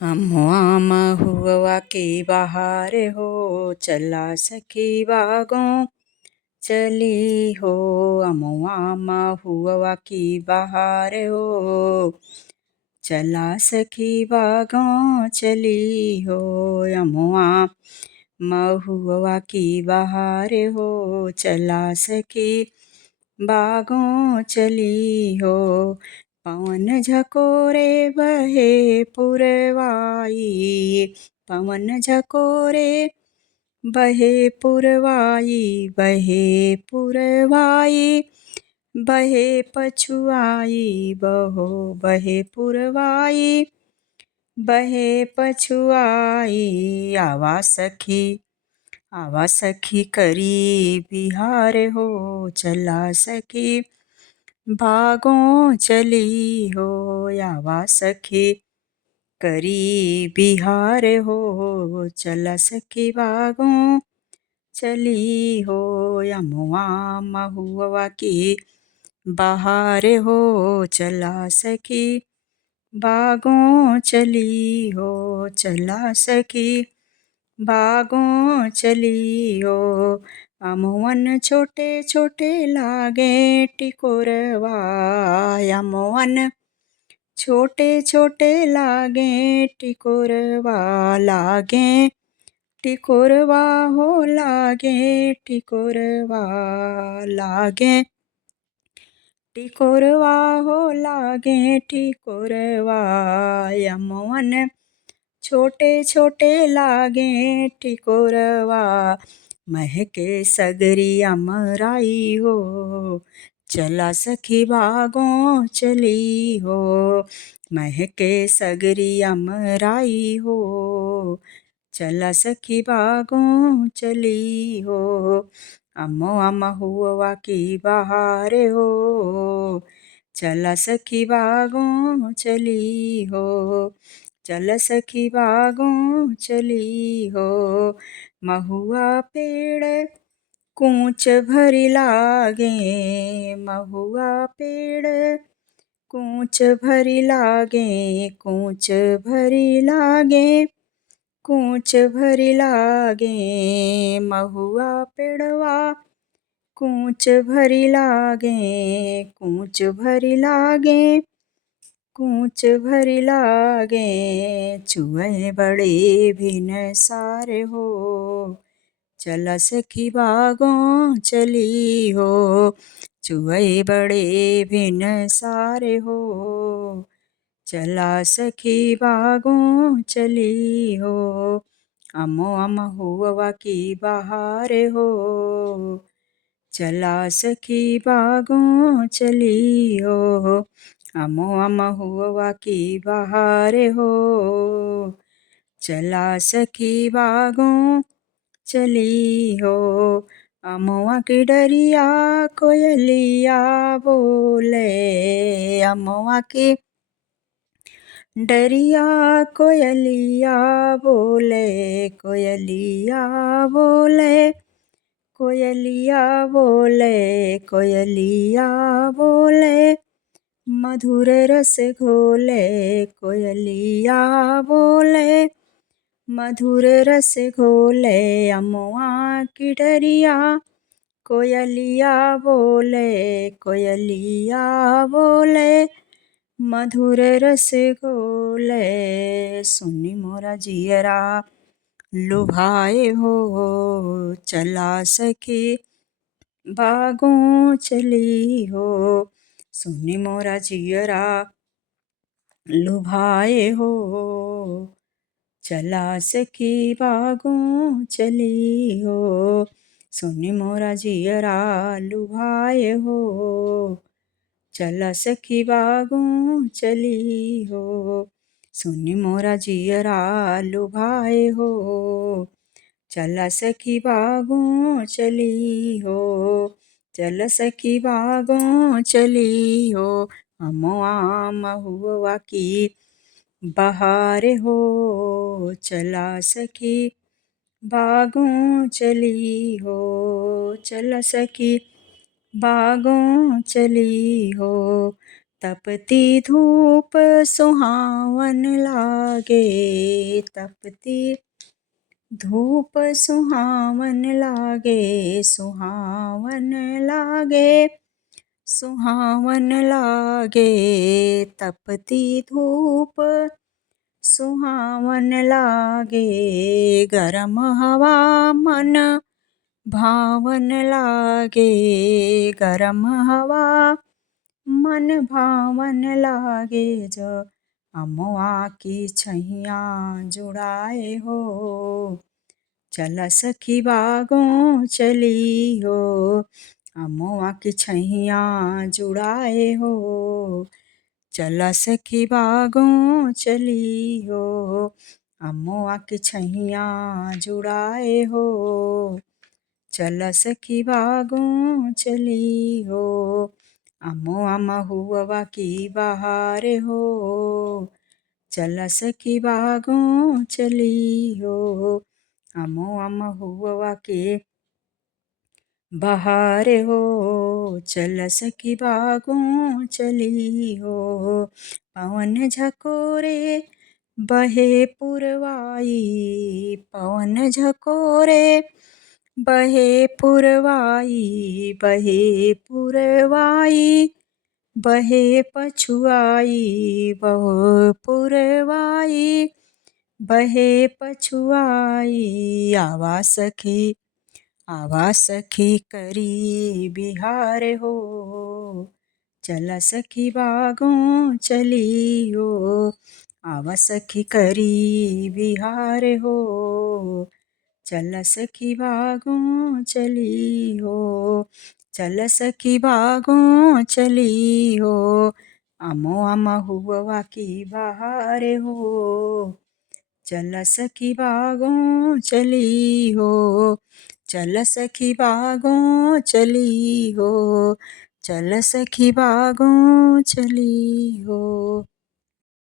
अमुआ महुआ की बहार हो, चला सखी बागों चली हो। अमुआ महुआ की बहार हो, चला सखी बागों चली हो। अमुआ महुआ की बहार हो, चला सखी बागों चली हो। पवन झकोरे बहे पुरवाई, पवन झकोरे बहे पुरवाई, बहे पुरवाई, बहे पछुआई बहो, बहे पुरवाई, बहे पछुआई। आवा सखी करी बिहार हो, चला सखी बागों चली हो। आवा सखी करी बिहार हो, चला सखी बागों चली हो। अमुआ महुआ की बहार हो, चला सखी बागों चली हो, चला सखी बागों चली हो। अमुअन छोटे छोटे लागे टिकोरवा, अमुअन छोटे छोटे लागे टिकोरवा, लागे टिकोरवा हो, लागे टिकोरवा, लागे टिकोरवा हो, लागे टिकोरवा। अमुअन छोटे छोटे लागे टिकोरवा, महके सगरी अमराई हो, चला सखी बागों चली हो। महके सगरी अमराई हो, चला सखी बागों चली हो। अमुआ महुआ की बहार हो, चला सखी बागों चली हो, चल सखी बागों चली हो। महुआ पेड़ कूच भरी लागे, महुआ पेड़ कूच भरी लागे, कूच भरी लागे, कूच भरी लागे। महुआ पेड़वा कूच भरी लागे, कूच भरी लागे, कूच भरी लागे। चुए बड़े भिन सारे हो, चला सखी बागों चली हो। चुए बड़े भिन सारे हो, चला सखी बागों चली हो। अमुआ महुआ की बहार हो, चला सखी बागों चली हो। अमुआ महुआ की बहार हो, चला सखी बागों चली हो। अमुआ की डरिया कोयलिया बोले, अमुआ की डरिया कोयलिया बोले, कोयलिया बोले, कोयलिया बोले, कोयलिया बोले, मधुर रस घोले, कोयलिया बोले, मधुर रस घोले। अमुआ की डरिया कोयलिया बोले, कोयलिया बोले, मधुर रस घोले। सुनी मोरा जियरा लुभाए हो, चला सखी बागों चली हो। सुनी मोरा जियरा लुभाए हो, चला सखी बागों चली हो। सुनी मोरा जियरा लुभाए हो, चला सखी बागों चली हो। सुनी मोरा जियरा लुभाए हो, चला सखी बागों चली हो, चल सखी बागों चली हो। अमुआ महुआ की बहार हो, चला सखी बागों चली हो, चल सखी बागों चली हो। तपती धूप सुहावन लागे, तपती धूप सुहावन लागे, सुहावन लागे, सुहावन लागे। तपती धूप सुहावन लागे, गरम हवा मन भावन लागे, गरम हवा मन भावन लागे। जो अमवा की छैया जुड़ाए हो, चल सखी बागों चली हो। अमवा की छैया जुड़ाए हो, चल सखी बागों चली हो। अमवा की छैया जुड़ाए हो, चल सखी बागों चली हो। अमवा महुआ की बहार हो, चल सखी बागों चली हो। अमवा महुआ की बहार हो, चल सखी बागों चली हो। पवन झकोरे बहे पुरवाई, पवन झकोरे बहे पुरवाई, बहे पुरवाई, बहे पछुआई, बहे पुरवाई, बहे पछुआई। आवा सखी, आवा सखी करी बिहार हो, चल सखी बागों चली हो। आवा सखी करी बिहार हो, चल सखी बागों चली हो, चल सखी बागों चली हो। अमवा महुआ की बहार हो, चल सखी बागों चली हो, चल सखी बागों चली हो, चल सखी बागों चली हो।